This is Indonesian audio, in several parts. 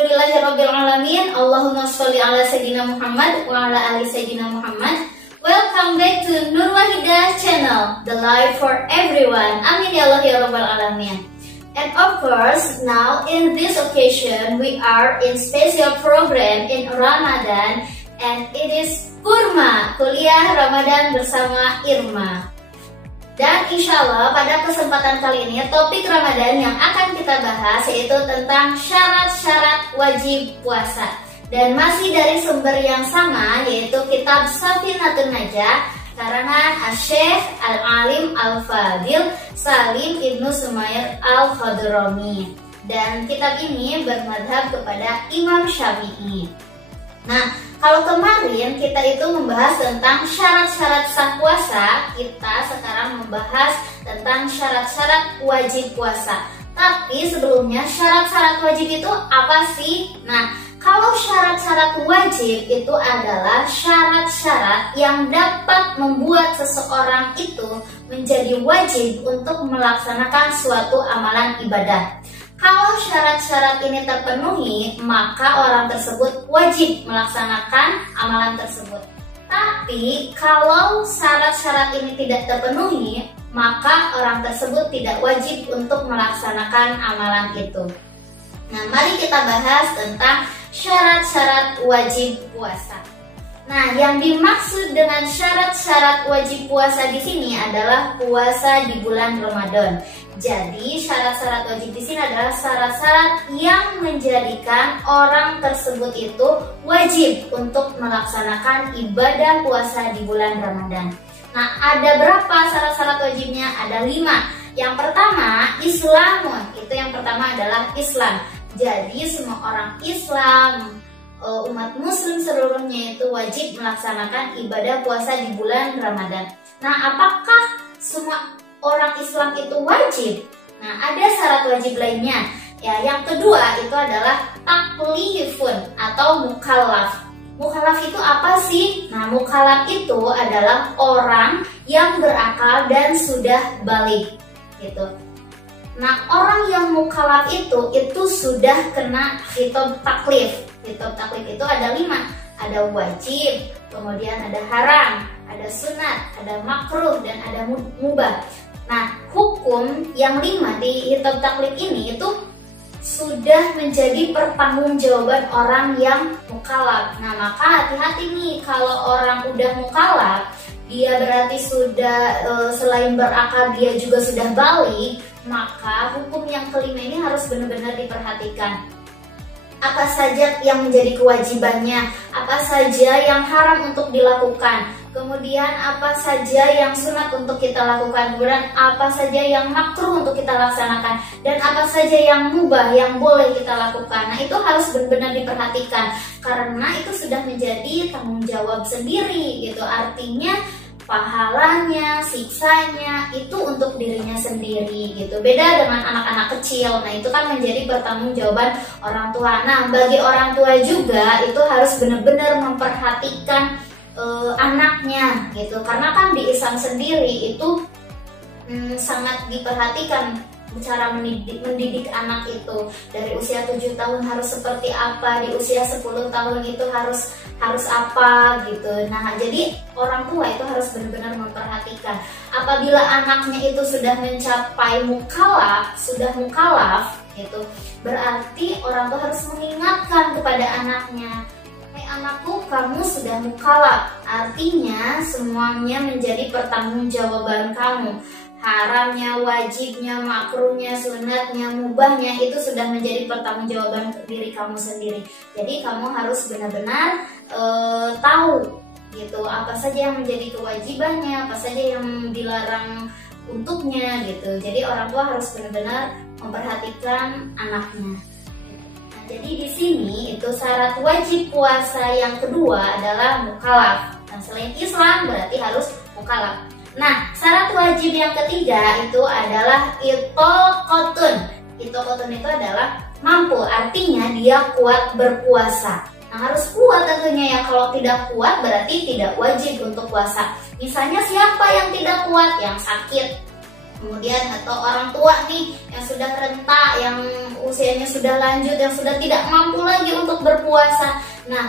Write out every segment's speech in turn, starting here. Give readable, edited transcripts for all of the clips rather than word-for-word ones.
Alhamdulillahirrabbilalamin. Allahumma sholli ala Sayyidina Muhammad wa ala ali Sayyidina Muhammad. Welcome back to Nur Wahidah channel, the life for everyone. Amin ya Allah ya Rabbal Alamin. And of course, now in this occasion, we are in special program in Ramadan, and it is Kurma, kuliah Ramadan bersama Irma. Dan insya Allah pada kesempatan kali ini topik Ramadan yang akan kita bahas yaitu tentang syarat-syarat wajib puasa. Dan masih dari sumber yang sama yaitu kitab Safinatun Najah karangan Syekh Al-Alim Al-Fadil Salim Ibnu Sumair Al-Khadrami. Dan kitab ini bermadhab kepada Imam Syafi'i. Nah, kalau kemarin kita itu membahas tentang syarat-syarat sah puasa, kita sekarang membahas tentang syarat-syarat wajib puasa. Tapi sebelumnya syarat-syarat wajib itu apa sih? Nah, kalau syarat-syarat wajib itu adalah syarat-syarat yang dapat membuat seseorang itu menjadi wajib untuk melaksanakan suatu amalan ibadah. Kalau syarat-syarat ini terpenuhi, maka orang tersebut wajib melaksanakan amalan tersebut. Tapi kalau syarat-syarat ini tidak terpenuhi, maka orang tersebut tidak wajib untuk melaksanakan amalan itu. Nah, mari kita bahas tentang syarat-syarat wajib puasa. Nah, yang dimaksud dengan syarat-syarat wajib puasa di sini adalah puasa di bulan Ramadan. Jadi, syarat-syarat wajib di sini adalah syarat-syarat yang menjadikan orang tersebut itu wajib untuk melaksanakan ibadah puasa di bulan Ramadan. Nah, ada berapa syarat-syarat wajibnya? Ada 5. Yang pertama, Islamun. Itu yang pertama adalah Islam. Jadi, semua orang Islam, umat muslim seluruhnya itu wajib melaksanakan ibadah puasa di bulan Ramadan. Nah, apakah semua orang Islam itu wajib? Nah, ada syarat wajib lainnya. Ya, yang kedua itu adalah taklifun atau mukallaf. Mukallaf itu apa sih? Nah, mukallaf itu adalah orang yang berakal dan sudah balik, gitu. Nah, orang yang mukallaf itu sudah kena khitab taklif. Khitab taklif itu ada 5. Ada wajib, kemudian ada haram, ada sunat, ada makruh, dan ada mubah. Nah, hukum yang 5 di khitab taklif ini itu sudah menjadi pertanggungjawaban orang yang mukallaf. Nah, maka hati-hati nih, kalau orang udah mukallaf, dia berarti sudah selain berakal dia juga sudah balik, maka hukum yang kelima ini harus benar-benar diperhatikan. Apa saja yang menjadi kewajibannya, apa saja yang haram untuk dilakukan, kemudian apa saja yang sunat untuk kita lakukan, kemudian apa saja yang makruh untuk kita laksanakan, dan apa saja yang mubah yang boleh kita lakukan. Nah, itu harus benar-benar diperhatikan karena itu sudah menjadi tanggung jawab sendiri gitu. Artinya pahalanya, siksanya itu untuk dirinya sendiri gitu. Beda dengan anak-anak kecil. Nah, itu kan menjadi pertanggungjawaban orang tua. Nah, bagi orang tua juga itu harus benar-benar memperhatikan anaknya gitu. Karena kan di Islam sendiri itu sangat diperhatikan cara mendidik anak itu. Dari usia 7 tahun harus seperti apa, di usia 10 tahun itu harus apa gitu. Nah, jadi orang tua itu harus benar-benar memperhatikan. Apabila anaknya itu sudah mencapai mukallaf, sudah mukallaf gitu, berarti orang tua harus mengingatkan kepada anaknya, "Hei anakku, kamu sudah mukallaf." Artinya semuanya menjadi pertanggungjawaban kamu. Haramnya, wajibnya, makruhnya, sunatnya, mubahnya itu sudah menjadi pertanggungjawaban diri kamu sendiri. Jadi kamu harus benar-benar tahu gitu apa saja yang menjadi kewajibannya, apa saja yang dilarang untuknya gitu. Jadi orang tua harus benar-benar memperhatikan anaknya. Nah, jadi di sini itu syarat wajib puasa yang kedua adalah mukallaf. Nah, selain Islam berarti harus mukallaf. Nah, syarat wajib yang ketiga itu adalah itaqatun. Itaqatun itu adalah mampu, artinya dia kuat berpuasa. Nah, harus kuat tentunya ya. Kalau tidak kuat berarti tidak wajib untuk puasa. Misalnya siapa yang tidak kuat? Yang sakit. Kemudian atau orang tua nih yang sudah renta, yang usianya sudah lanjut, yang sudah tidak mampu lagi untuk berpuasa. Nah,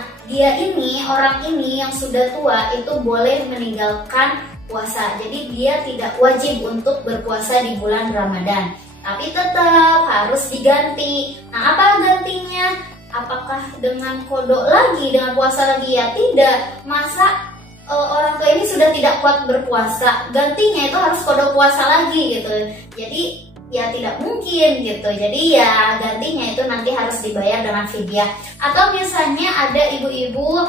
orang ini yang sudah tua itu boleh meninggalkan puasa. Jadi dia tidak wajib untuk berpuasa di bulan Ramadan. Tapi tetap harus diganti. Nah, apa gantinya? Apakah dengan kodok lagi, dengan puasa lagi? Ya tidak. Masa orang tua ini sudah tidak kuat berpuasa, gantinya itu harus kodok puasa lagi gitu. Jadi ya tidak mungkin gitu. Jadi ya gantinya itu nanti harus dibayar dengan fidyah. Atau misalnya ada ibu-ibu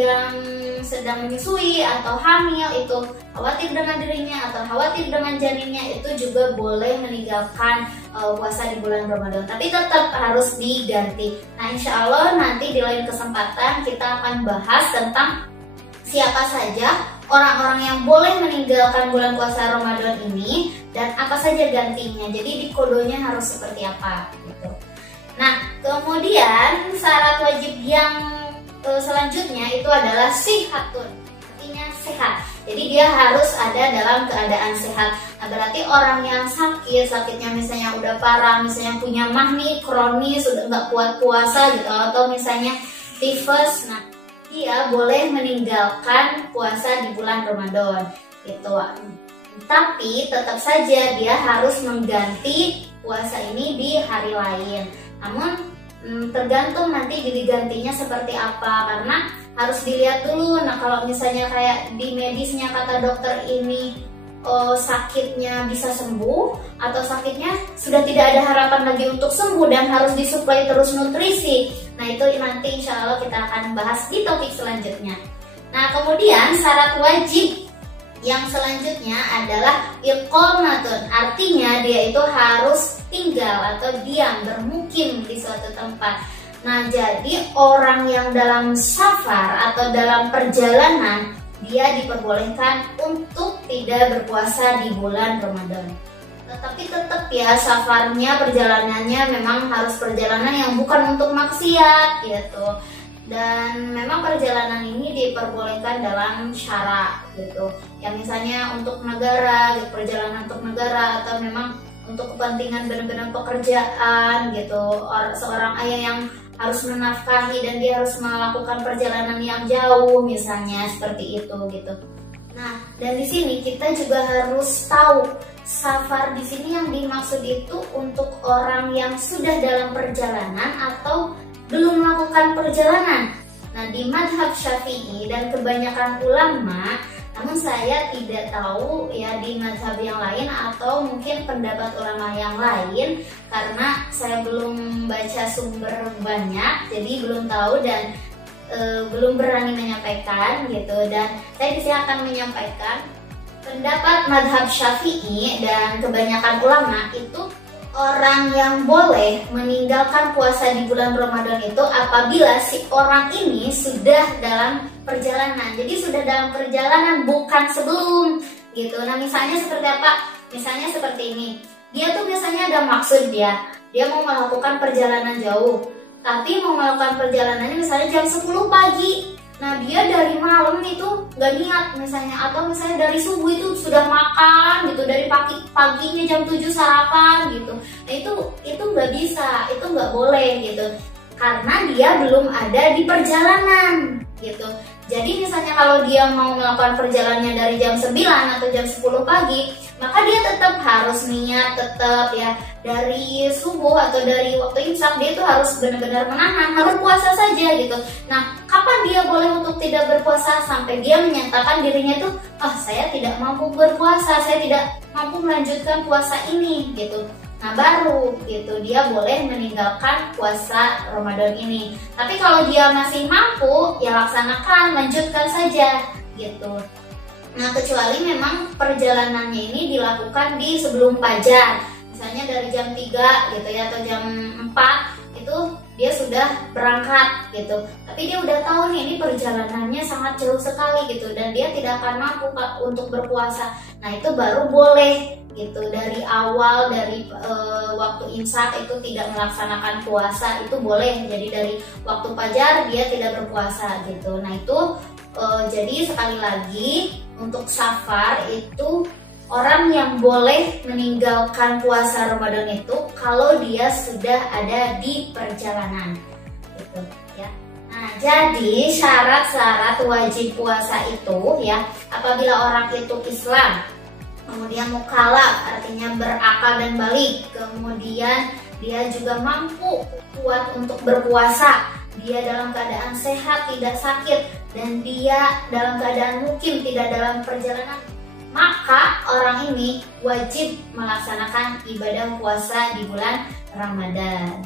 yang sedang menyusui atau hamil, itu khawatir dengan dirinya atau khawatir dengan janinnya, itu juga boleh meninggalkan puasa di bulan Ramadan, tapi tetap harus diganti. Nah, insya Allah nanti di lain kesempatan kita akan bahas tentang siapa saja orang-orang yang boleh meninggalkan bulan puasa Ramadan ini dan apa saja gantinya. Jadi di kodonya harus seperti apa gitu. Nah, kemudian syarat wajib yang selanjutnya itu adalah sihatun, artinya sehat. Jadi dia harus ada dalam keadaan sehat. Nah, berarti orang yang sakitnya misalnya udah parah, misalnya punya mah nih kronis, sudah nggak kuat puasa gitu, atau misalnya tifus, nah dia boleh meninggalkan puasa di bulan Ramadan gitu. Tapi tetap saja dia harus mengganti puasa ini di hari lain. Namun tergantung nanti digantinya seperti apa, karena harus dilihat dulu. Nah, kalau misalnya kayak di medisnya kata dokter ini sakitnya bisa sembuh, atau sakitnya sudah tidak ada harapan lagi untuk sembuh dan harus disuplai terus nutrisi. Nah, itu nanti insya Allah kita akan bahas di topik selanjutnya. Nah, kemudian syarat wajib yang selanjutnya adalah iqamatun, artinya dia itu harus tinggal atau diam, bermukim di suatu tempat. Nah, jadi orang yang dalam safar atau dalam perjalanan, dia diperbolehkan untuk tidak berpuasa di bulan Ramadan. Tetapi tetap ya, safarnya, perjalanannya memang harus perjalanan yang bukan untuk maksiat gitu. Dan memang perjalanan ini diperbolehkan dalam syarat gitu. Yang misalnya untuk negara, gitu, perjalanan untuk negara, atau memang untuk kepentingan benar-benar pekerjaan gitu. Seorang ayah yang harus menafkahi dan dia harus melakukan perjalanan yang jauh misalnya, seperti itu gitu. Nah, dan di sini kita juga harus tahu safar di sini yang dimaksud itu untuk orang yang sudah dalam perjalanan atau belum melakukan perjalanan. Nah, di madhab Syafi'i dan kebanyakan ulama, namun saya tidak tahu ya di madhab yang lain atau mungkin pendapat ulama yang lain, karena saya belum baca sumber banyak, jadi belum tahu dan belum berani menyampaikan gitu. Dan saya di sini akan menyampaikan pendapat madhab Syafi'i dan kebanyakan ulama itu, orang yang boleh meninggalkan puasa di bulan Ramadan itu apabila si orang ini sudah dalam perjalanan. Jadi sudah dalam perjalanan, bukan sebelum gitu. Nah, misalnya seperti apa? Misalnya seperti ini. Dia tuh biasanya ada maksud dia mau melakukan perjalanan jauh. Tapi mau melakukan perjalanannya misalnya jam 10 pagi. Nah, dia dari malam itu gak niat misalnya, atau misalnya dari subuh itu sudah makan gitu, dari paginya jam 7 sarapan gitu. Nah, itu nggak bisa, itu nggak boleh gitu, karena dia belum ada di perjalanan gitu. Jadi misalnya kalau dia mau melakukan perjalanannya dari jam 9 atau jam 10 pagi, maka dia tetap harus niat, tetap ya dari subuh atau dari waktu imsak dia itu harus benar-benar menahan, harus puasa saja gitu. Nah, kapan dia boleh untuk tidak berpuasa? Sampai dia menyatakan dirinya itu, saya tidak mampu berpuasa, saya tidak mampu melanjutkan puasa ini gitu. Nah, baru gitu dia boleh meninggalkan puasa Ramadan ini. Tapi kalau dia masih mampu, ya laksanakan, lanjutkan saja gitu. Nah, kecuali memang perjalanannya ini dilakukan di sebelum fajar, misalnya dari jam 3 gitu ya, atau jam 4 itu dia sudah berangkat gitu. Tapi dia udah tahu nih ini perjalanannya sangat jauh sekali gitu, dan dia tidak akan mampu untuk berpuasa. Nah, itu baru boleh gitu. Dari awal, dari waktu imsak itu tidak melaksanakan puasa, itu boleh. Jadi dari waktu fajar dia tidak berpuasa gitu. Nah, itu jadi sekali lagi untuk safar itu orang yang boleh meninggalkan puasa Ramadan itu kalau dia sudah ada di perjalanan, gitu ya. Nah, jadi syarat-syarat wajib puasa itu ya, apabila orang itu Islam, kemudian mukallaf artinya berakal dan balik, kemudian dia juga mampu kuat untuk berpuasa, dia dalam keadaan sehat tidak sakit, dan dia dalam keadaan mukim tidak dalam perjalanan, maka orang ini wajib melaksanakan ibadah puasa di bulan Ramadan.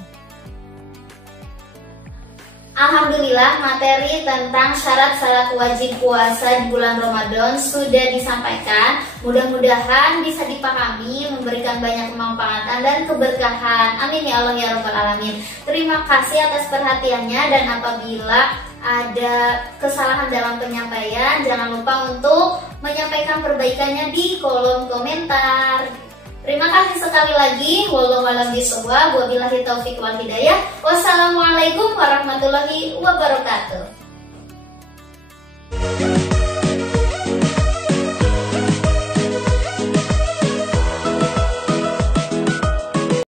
Alhamdulillah, materi tentang syarat-syarat wajib puasa di bulan Ramadan sudah disampaikan. Mudah-mudahan bisa dipahami, memberikan banyak kemanfaatan dan keberkahan. Amin ya Allah ya Rabbal Alamin. Terima kasih atas perhatiannya, dan apabila ada kesalahan dalam penyampaian, jangan lupa untuk menyampaikan perbaikannya di kolom komentar. Terima kasih sekali lagi. Wallahu a'lam bishawab. Wabillahi taufiq wal hidayah. Wassalamualaikum warahmatullahi wabarakatuh.